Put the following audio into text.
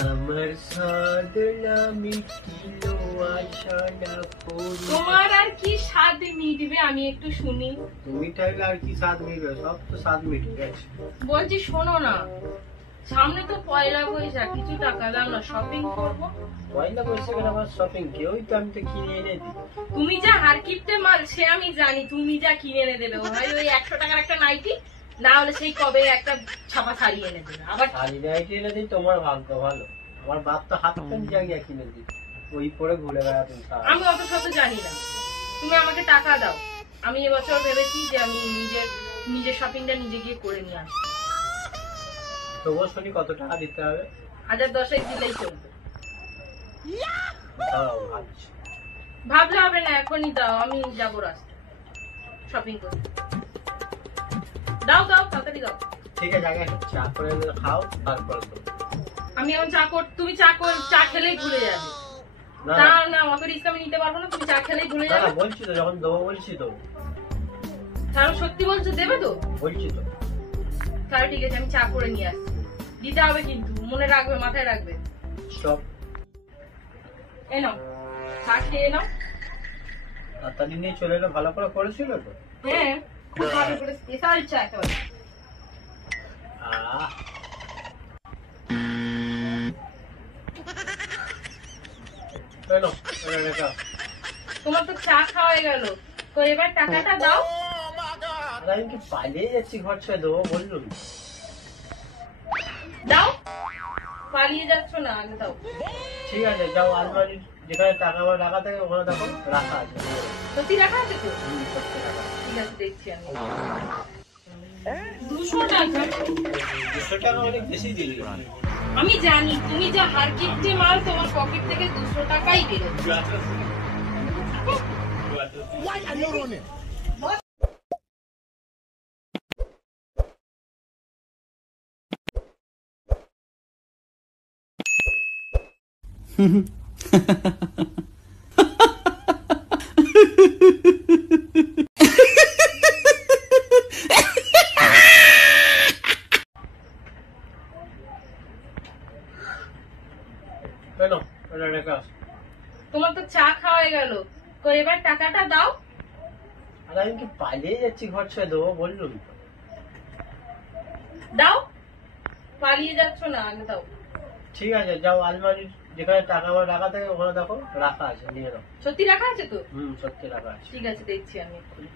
আমার সাধনা মিটিলো আশা না করি। তোমার আর কি স্বাদ মিটবে আমি একটু শুনি। তুমি চাইলে আর কি স্বাদ মিটবে? সব তো স্বাদ মিটে গেছে। বলছি শোনো না, সামনে তো পয়লা বৈশাখ, কিছু টাকা দাও না, শপিং করবো। পয়লা বৈশাখের আমার শপিং কেউই তো, আমি তো কিনে এনে দিই। তুমি যা হারকিপ্টে মাল সে আমি জানি, তুমি যা কিনে এনে দেবে ভাই ওই 100 টাকার একটা নাইটি, না হলে সেই কবে একটা ছাপা শাড়ি এনে দেবে। আবার শাড়ি নাইটি এনে দিই, তোমার ভাগ্য ভালো। আমার বাপ তো হাত প্যান্ট জায়গা কিনে দিই, ওই পরে ঘুরে বেড়াতেন। আমি অত শত জানি না, তুমি আমাকে টাকা দাও। আমি এবছর ভেবেছি যে আমি নিজের শপিংটা নিজে গিয়ে করে নিয়ে আসবো। তবুও শুনি কত টাকা দিতে হবে? 1010 দিলেই চলবে। দাও ভাবছি। ভাবলে হবে না, এখনই দাও, আমি যাবো রাস্তায় শপিং করতে। দাও দাও, তাড়াতাড়ি দাও। ঠিক আছে, আগে একটা চা করে খাও, তারপর আমি এখন তুমি চা খেলেই ভুলে যাবে। না না, অত রিস্ক আমি নিতে পারবো না, তুমি চা খেলেই ভুলে যাবে। বলছি তো, যখন দেবো বলছি তো। তাহলে সত্যি বলছো দেবে তো? বলছি তো। তাহলে ঠিক আছে, আমি চা করে নিয়ে আসছি। দিতে হবে কিন্তু, মনে রাখবে, মাথায় রাখবে। সব এ নাও, চা খেয়ে নাও। তাড়াতাড়ি নিয়ে চলে এলো, ভালো করে করেছিল তো। হ্যাঁ, খুব ভালো করে স্পেশাল চা একেবারে। তোমার তো চা খাওয়া হয়ে গেল, তো এবার টাকাটা দাও। আমি কি পালিয়ে যাচ্ছি ঘর ছেড়ে দেবো বললুম? দাও, পালিয়ে যাচ্ছ না, আগে দাও। ঠিক আছে, যাও আলমারি যেখানে টাকা আমার রাখা থাকে ওখানে দেখো রাখা আছে। সত্যি রাখা আছে তো? সত্যি রাখা। ঠিক আছে, দেখছি আমি। 200 টাকা? 200 টাকা অনেক বেশি দিলি। আমি জানি তুমি যা হারকিপ্টে মাল, তোমার পকেট থেকে 200 টাকাই বেরোবে। তোমার তো চা খাওয়া হয়ে গেল, তো এবার টাকাটা দাও। আর আমি কি পালিয়ে যাচ্ছি ঘর ছেড়ে দেবো বললুম? দাও, পালিয়ে যাচ্ছ না, আগে দাও। ঠিক আছে, যাও আলমারি যেখানে টাকা আমার রাখা থাকে ওখানে দেখো রাখা আছে, নিয়ে নাও। সত্যি রাখা আছে তো? সত্যি রাখা আছে। ঠিক আছে, দেখছি আমি এক্ষুনি।